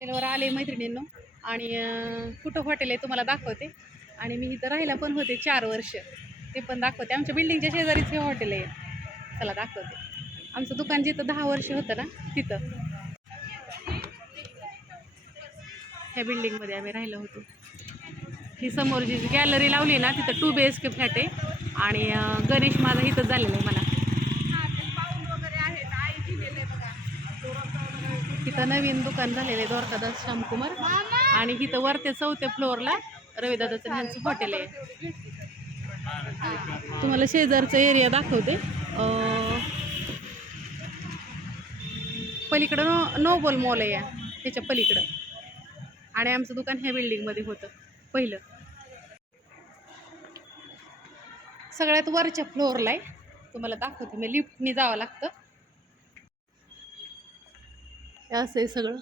हॉटेलवर आले मैत्रिणींनो आणि कुठं हॉटेल आहे तुम्हाला दाखवते. आणि मी इथं राहायला पण होते चार वर्ष. ते पण दाखवते. आमच्या बिल्डिंगच्या शेजारीच हे हॉटेल आहे. चला दाखवते. आमचं दुकान जिथं दहा वर्ष होतं ना तिथं. ह्या बिल्डिंगमध्ये आम्ही राहिलो होतो. ही समोर जी गॅलरी लावली ना तिथं two B H K flat आहे. आणि गणेश माझा इथं झालेला आहे मला. तिथं नवीन दुकान झालेलं आहे द्वारकादास श्यामकुमार. आणि इथं वरते चौथ्या फ्लोअरला रविदादाचं ह्यांचं हॉटेल आहे. तुम्हाला शेजारचा एरिया दाखवते. पलीकडं नो नोबल मॉल आहे या ह्याच्या पलीकडं. आणि आमचं दुकान ह्या बिल्डिंगमध्ये होतं पहिलं. सगळ्यात वरच्या फ्लोअरला आहे. तुम्हाला दाखवते मी लिफ्टनी जावं लागतं. हे असं आहे सगळं.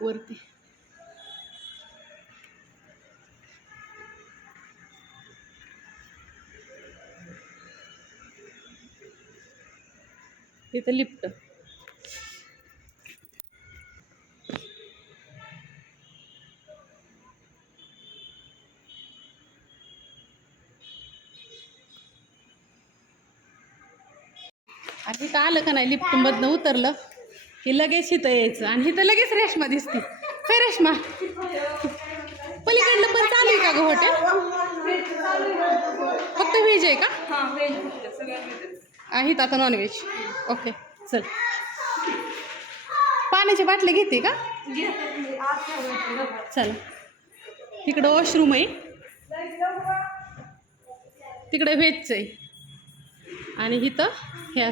वरती. तिथं लिफ्ट. आणि तिथं आलं का नाही? लिफ्टमधनं उतरलं. की लगेच इथं यायचं. आणि इथं लगेच रेशमा दिसते. काय रेशमा. पलीकडलं पण चालू आहे का ग हॉटेल फक्त व्हेज आहे का? आहे आता नॉनव्हेज ओके चल. पाण्याची बाटली घेते का? चल. तिकडं वॉशरूम आहे. तिकडे व्हेजचं आहे. आणि इथं हे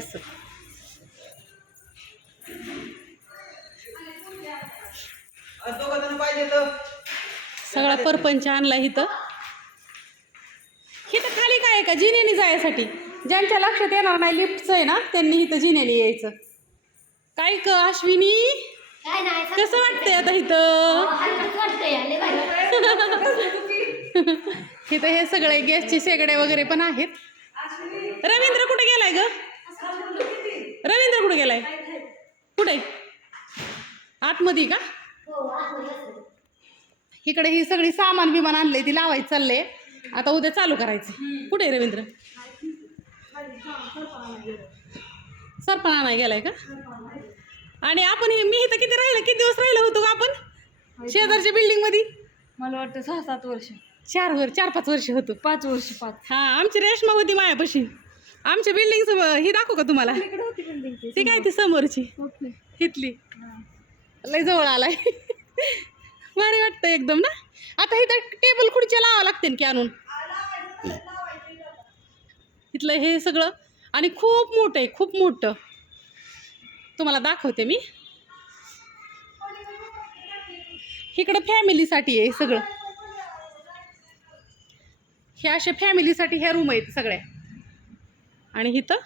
सगळा परपंच आणला इथं. इथं खाली काय आहे का? जिन्याने जायसाठी. ज्यांच्या लक्षात येणार नाही लिफ्टचं आहे ना त्यांनी इथं जिन्याने यायचं. काय क अश्विनी? काय नाही कसं वाटतंय आता इथं? भारी. इथं हे सगळे गॅसचे शेगडे वगैरे पण आहेत. रवींद्र कुठे गेलाय ग? रवींद्र कुठे गेलाय? कुठे? आतमध्ये का? हो. इकडे ही सगळी सामान बिमान आणले ती लावायचं चाललंय. आता उद्या चालू करायचं. कुठे रवींद्र? सरपणा नाही गेलाय का? आणि आपण हे मी इथं किती राहिलं? किती दिवस राहिलो होतो का आपण? शेजारच्या बिल्डिंगमध्ये मला वाटतं सहा सात वर्ष. चार वर चार पाच वर्ष होतो. पाच वर्ष पाच. हा आमची रेशमा होती मायापाशी. आमच्या बिल्डिंग ही दाखवू का तुम्हाला? ती काय ती समोरची? इथली. लय जवळ आलाय. भारी वाटतं एकदम ना? आता इथं टेबल खुर्च्या लावा लागते की आणून? इथलं हे सगळं. आणि खूप मोठं आहे खूप मोठं. तुम्हाला दाखवते मी. इकडं फॅमिलीसाठी आहे सगळं. हे अशा फॅमिलीसाठी ह्या रूम आहेत सगळ्या. आणि इथं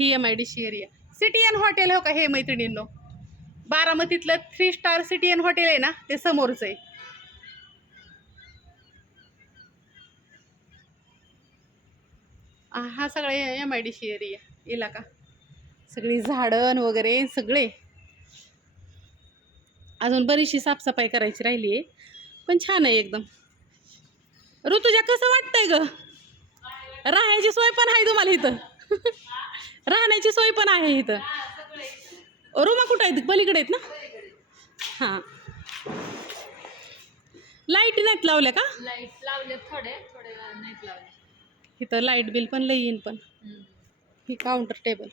ही M I D C area city inn hotel हो का हे मैत्रिणींनो? बारामतीतलं three star city inn hotel आहे ना ते समोरच आहे. हा सगळा M I D C area इलाका सगळी झाडं वगैरे सगळे. अजून बरीचशी साफसफाई करायची राहिली आहे पण छान आहे एकदम. ऋतुजा कसं वाटतंय ग? राहायची सोय पण आहे तुम्हाला इथं. राहण्याची सोय पण आहे इथं. रूमा कुठं आहेत? पलीकडे आहेत ना? हां. लाइट नाहीत लावल्या का? लाइट लावले थोडे थोडे नाहीत लावले. इथं लाइट बिल पण लई येईन पण. ही काउंटर टेबल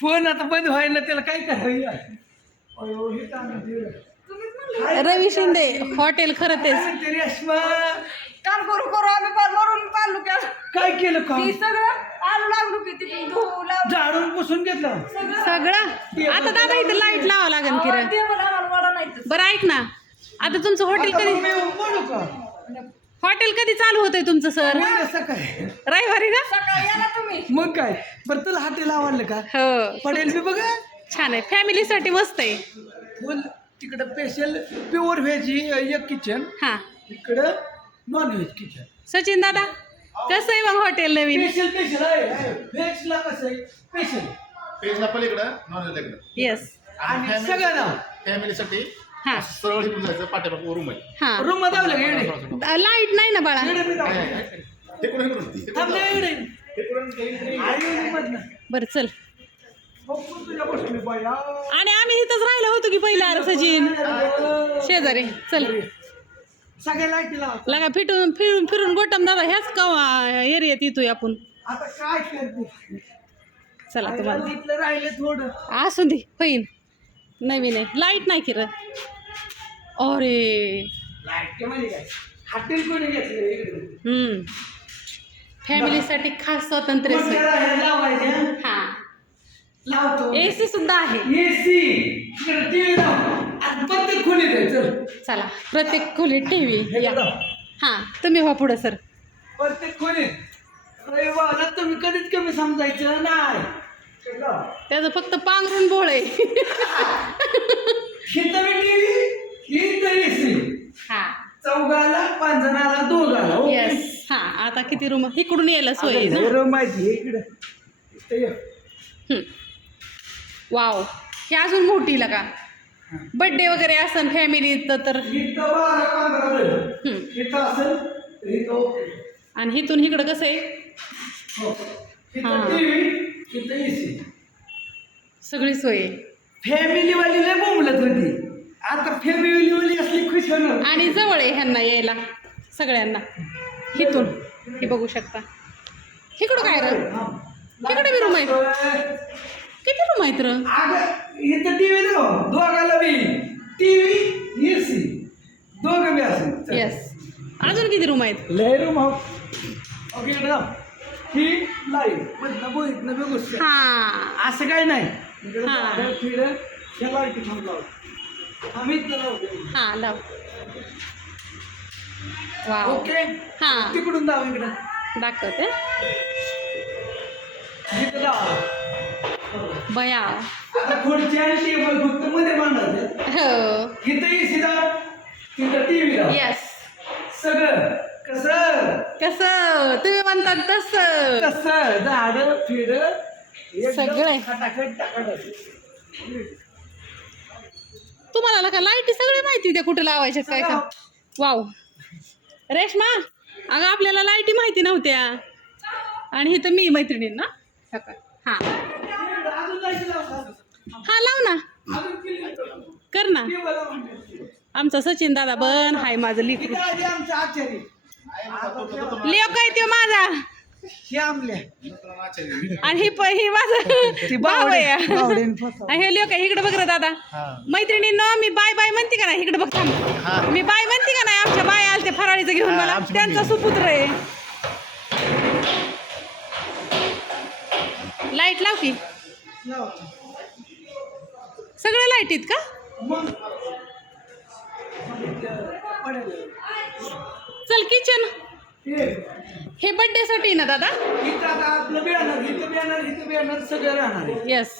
फोन आता बंद व्हायला त्याला काय करायला हे? रवी शिंदे हॉटेल खरं तेच. काय म्हणते रे अस्मा? काम करू करू आम्ही पार मरून चाललो की? काय केलं का ती सगळं आलू लागलो की ती धुवू झाडून पुसून घेतलं? सगळं. आता दादा इथं लाइट लावावं लागेल किरण ते बरं ऐक ना. आता तुमचं हॉटेल कधी? मग मी बोलू का? हॉटेल कधी चालू होतंय तुमचं सर? उद्या सकाळी. रविवारी ना? सकाळी या ना तुम्ही. मग काय? बरं तुला हॉटेल आवडलं का? हो. पडेल मी बघा. छान आहे. फॅमिलीसाठी मस्त आहे. बोल. तिकडं स्पेशल प्युअर व्हेज एक किचन हां. इकडं नॉन व्हेज किचन सचिन दादा कसं आहे मग हॉटेल नवीन? स्पेशल स्पेशल आहे व्हेजला कसं आहे? स्पेशल पेजला पलीकडं नॉन इकडं येस आणि सगळं फॅमिलीसाठी हां. सरळ जायचं रूम आहे हां. रूम दावलं का इकडे लाइट नाही ना बाळा. मी दावलं. आहे, आहे. आई मधनं. बरं चल. तुझ्या बाया आणि आम्ही इथंच राहिलो होतो की पहिला अरे सचिन शेजारी चल. सगळ्या लाईटी लाव. लगा फिटून फिरून फिरून गोटम दादा ह्याच कवा एरियात येतोय आपण. आता काय करते? चला तुम्हाला राहिले थोडं. असू दे होईन. नवीन आहे लाइट नाही किरण अरे. हम्म. फॅमिलीसाठी खास स्वातंत्र्य हा. लावतो. एसी सुद्धा आहे. एसी प्रत्येक खोली चल. प्रत्येक खोलीत टीव्ही हे. हा तुम्ही व्हा पुढं सर. प्रत्येक खोलीत. वाला तुम्ही कधीच कमी समजायचं नाही. त्याचं फक्त पांघरून बोळ आहे. हा चौघाला पाच जणाला दोघाला? येस हा आता किती रूम? इकडून यायला सोय हे आहे इकडे. हम्म. वाव ही अजून मोठी लगा बड्डे वगैरे असन फॅमिलीत तर. आणि इथून इकडं कसं आहे? हो. हा. एसी सगळी सोय आहे. फॅमिलीवाली लय बोंबलत होती. आता फॅमिलीवाली असली खुश होणार. आणि जवळ आहे ह्यांना यायला सगळ्यांना. इथून हे बघू शकता. इकडं काय र? तिकडे बी रूम आहे. किती रूम आहेत र? अगं इथं टीव्ही जाऊ दोघाला बी. टीव्ही एसी दोघं बी असेल. येस अजून किती रूम आहेत? लय रूम हो. ओके इकडे जाऊ ही लाईव्ह मधनं बोईतनं बी गोष्ट. हा. असं काय नाही. इकडे हा. झाडं, फिरं, ह्या लाईटी थांब लावू. आम्ही इथं लावू. हा लाव. वाव. ओके? हा. तिकडून जाऊ इकडं. दाखवते. इथं जाऊ बया. आता खुर्ची आणि टेबल फक्त मध्ये मांडायचं हो. इथं एसी लाव तिथं टीव्ही लाव येस सगळं. कसं? कसं? तुम्ही म्हणतात तसं कसं? झाड फिर सगळं. तुम्हाला का लाईटी सगळे माहिती त्या कुठे लावायच्या काय का? वाव. रेश्मा अगं आपल्याला लाईटी माहिती नव्हत्या. आणि हे तर मी मैत्रिणींना. हां? हा लाव ना. कर ना. आमचा सचिन दादा बन. हाय माझं आचारी. लिओ काय त्यो माझा. हे आमल्या आणि ही प- ही माझं भाऊ आहे. बावड्याने. आणि हे लिओ काय इकडे बघ रे दादा. मैत्रिणींनो मी बाय बाय म्हणते का नाही? इकडे बघ थांब. मी बाय म्हणते का नाही? आमच्या बाय आलते फराळीचं घेऊन मला. त्यांचा सुपुत्र आहे. लाइट लाव की. सगळं लाइट आहेत का? मग. पडेल. चल किचन हे, बर्थडे साठी ना दादा? इथं आता आपलं बॅनर इथं बॅनर इथं बॅनर सगळं राहणार आहे. येस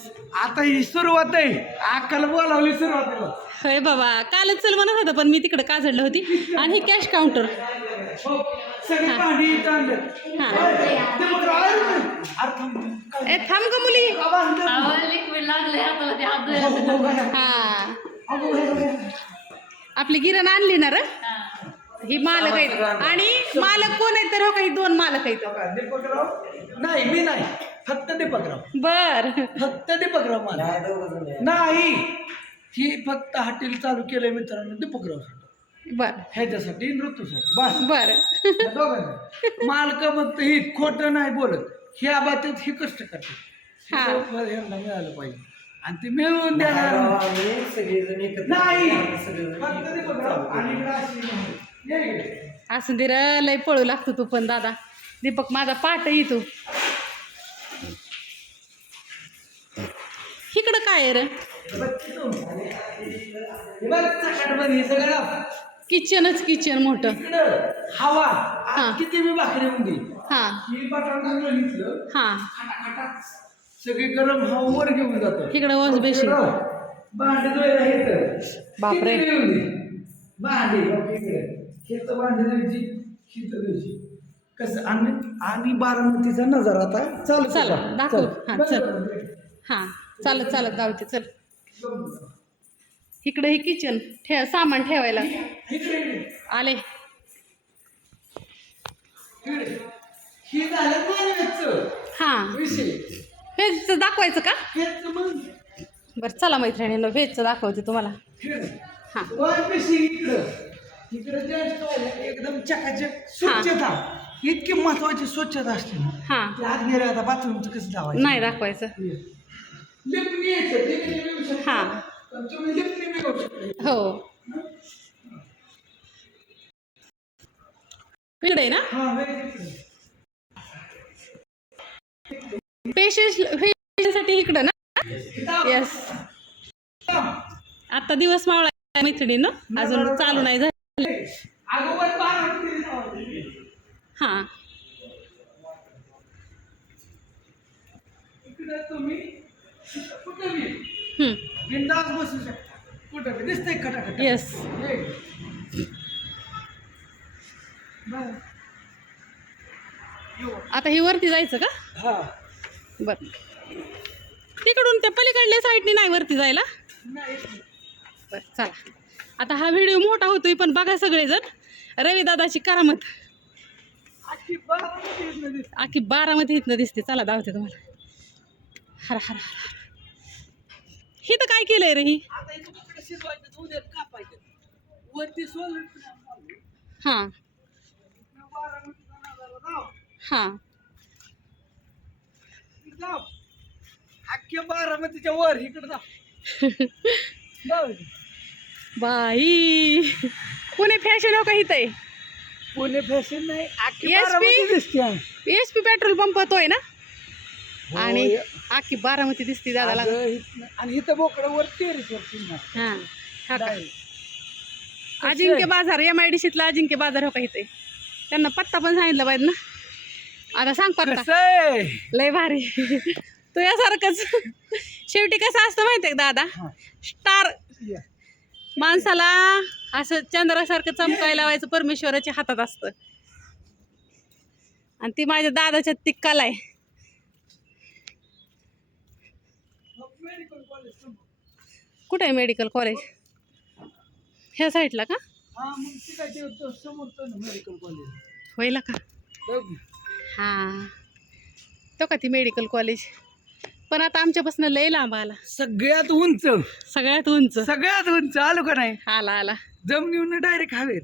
आता ही सुरुवात आहे. अक्काला बोलावली सुरुवातीला. होय बाबा कालच चल म्हणत होतं पण मी तिकडे काजडलं होती. आणि ही कॅश काउंटर हो सगळी. भांडी इथं आणलं ते बघ, अरे, अरे थांब. ए थांब ग मुली. बाबा, आणलं. लिक्विड लागले हाताला ते हात हो, हो, हो, हो. हा अगो, हो, हो, हो. आपली गिरण आणली ना र? ही. मालक आहेत. आणि मालक कोण आहेत? तर हो काही दोन मालक आहेत. बघा, दीपकराव? नाही मी नाही. फक्त दीपकराव. बर. फक्त दीपकराव मला नाही ही फक्त हॉटेल चालू केलंय मित्रांनो दीपकराव बर. ह्याच्यासाठी नृत्यूसाठी बस. बर. मालक फक्त ही खोटं नाही बोलत. ह्या बाबतीत ही कष्ट करते हा. ह्यांना मिळालं पाहिजे. आणि ते मिळवून देणार. नाही. इकडं इकडे. असं दे लय पळू लागतो तू पण दादा. दीपक माझा पाठ आहे तू काय आहे रे. हे हे किचनच किचन मोठं. इकडं हवा हा. किती मी भाकरी होती हां. ही. हां सगळी गरम हवा वर घेऊन जातं इकडं वॉश बेसिन भांडे बापरे. भांडी बघ इकडे शेत द्यायची द्यायची. कसं आणि आणि बारामतीचा नजर आता चालू चला, दाखव. हा, चल. हां चालत चालत गावते चल. इकडं हे किचन ठेव सामान ठेवायला. आले. ही झालं नॉनव्हेजचं हां. विषय. व्हेजचं दाखवायचं का? हेच मग. बरं चला मैत्रिणीनं व्हेजचं दाखवते तुम्हाला. हां. इकडं. इकडं एकदम चकाचक स्वच्छता. इतकी महत्वाची स्वच्छता असते ना. हां. ते आत गेले आता बाथरूमचं कसं लावायचं? नाही दाखवायचं. लिफ्टनी यायचं शकतो. हा. पण तुम्ही लिफ्टनी बी येऊ शकता. हो. इकडे आहे ना? हा. पेशंटसाठी इकडं ना? येस. आता दिवस मावळा मैत्रिणीनं. अजून चालू नाही झालं. हां. इकडं तुम्ही. कुठं बी हम्म. बिंदास बसू शकता. कुठं बी दिसतंय खटाखट. येस. आता ही वरती जायचं का? हा. बर. तिकडून त्या पलीकडल्या साईडने नाही वरती जायला? नाही. बर चला. आता हा व्हिडिओ मोठा होतोय पण बघा सगळेजण. रविदादाची करामत. आखी बारामध्ये इथनं दिसते. चला दावते तुम्हाला. हर हर हर ही तर काय केलंय रे ही? हां. हां. अख्ख्या बारामतीच्या वर इकडे इकडे. बाई पुणे फॅशन हो का इथं आहे पुणे फॅशन नाही SP? बारामती दिसते. एस पी पेट्रोल पंप तो आहे ना आणि होय. आखी बारामती दिसते दादाला अगं, इथनं- आणि इथं बोकडं वर टेरेस वर फिरणार. हां हा का. अजिंक्य बाजार एम आय डी सीतला अजिंक्य बाजार हो का इथे त्यांना पत्ता पण सांगितलं पाहिजे ना आता सांग पत्ता? लय भारी तू यासारखंच शेवटी कसं असतं माहितीये का दादा हा. स्टार या. माणसाला असं चंद्रासारखं चमकायला लावायचं परमेश्वराच्या हातात असतं. आणि ती माझ्या दादाच्या ती कला आहे. कुठे आहे मेडिकल कॉलेज ह्या साईडला का? हा होईल का? हां. तो का ती मेडिकल कॉलेज पण आता आमच्यापासून लय लांब आला. सगळ्यात उंच. सगळ्यात उंच. सगळ्यात उंच. आलो का नाही? आला आला. जमिनीवर डायरेक्ट हवेत.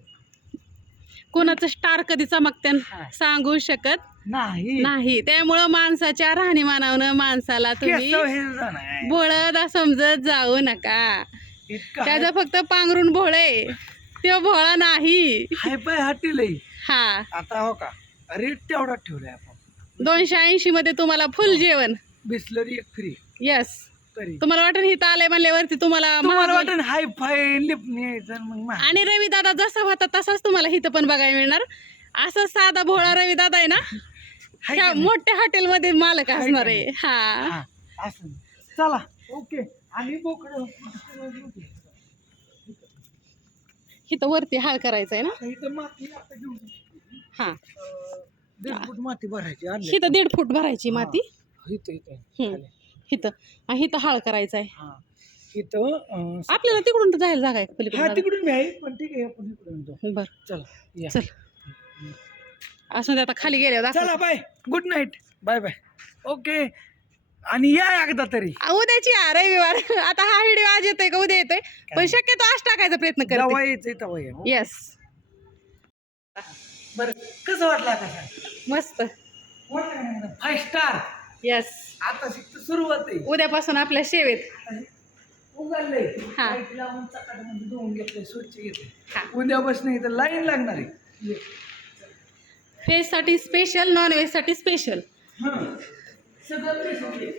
कोणाचं स्टार कधी चमकत्यान सांगू शकत नाही. नाही. त्यामुळं माणसाच्या राहणीमानावनं माणसाला तुम्ही हे जाणार. बोळद समजत जाऊ नका. इतकं त्याचं फक्त पांघरून भोळे. तो भोळा नाही. हाय पाय हॉटेल आहे हा. आता हो का? रेट तेवढा ठेवलाय आपण. दोनशे ऐंशी मध्ये तुम्हाला फुल जेवण. बिस्लरी एक फ्री यस तरी. तुम्हाला वाटण हिथं आलंय म्हणल्यावरती तुम्हाला तुम्हाला महाग- वाटत हाय फाय लिपणी यायचं आणि मग महाग. आणि रवी दादा जसा होता तसाच तुम्हाला हिथं पण बघायला मिळणार. असं साधा भोळा रवी दादा आहे ना हाय ह्या का नाही? मोठ्या हॉटेल मध्ये मालक असणार आहे. हा. हा, असं. चला. ओके. आणि बोकडं. हिथं वरती हाळ करायचं आहे ना? आता इथं माती आता घेऊन हा. दीड फूट माती भरायची आणली हिथं दीड फूट भरायची माती. इथं इथं हम्म. खाली. हिथं हा, हिथं हाळ करायचं आहे हा. इथं अं, आपल्याला तिकडून तर जायला जागा आहे का हा पलीकडे तिकडून मी आहे पण ठीक आहे आपण इकडून जाऊ. बर. चला या. चल. असं आता खाली गेल्या चला bye. Good night bye bye okay आणि या एकदा तरी. उद्याची आ, रविवार. आता हा व्हिडिओ आज येतोय का उद्या येतोय? पण शक्यतो आज टाकायचा प्रयत्न जेव्हा करते यायचंय तेव्हा या येस बरं. कसं वाटलं आता मस्त. फाय स्टार येस आता शिकत सुरुवात आहे. उद्यापासून आपल्या सेवेत उघडलंय. हा. लाइट लावून चकाटमध्ये धुवून घेतलंय स्वच्छ घेतलंय. उद्यापासून इथं लाईन लागणार आहे. व्हेजसाठी स्पेशल नॉन व्हेजसाठी स्पेशल हं. सगळे.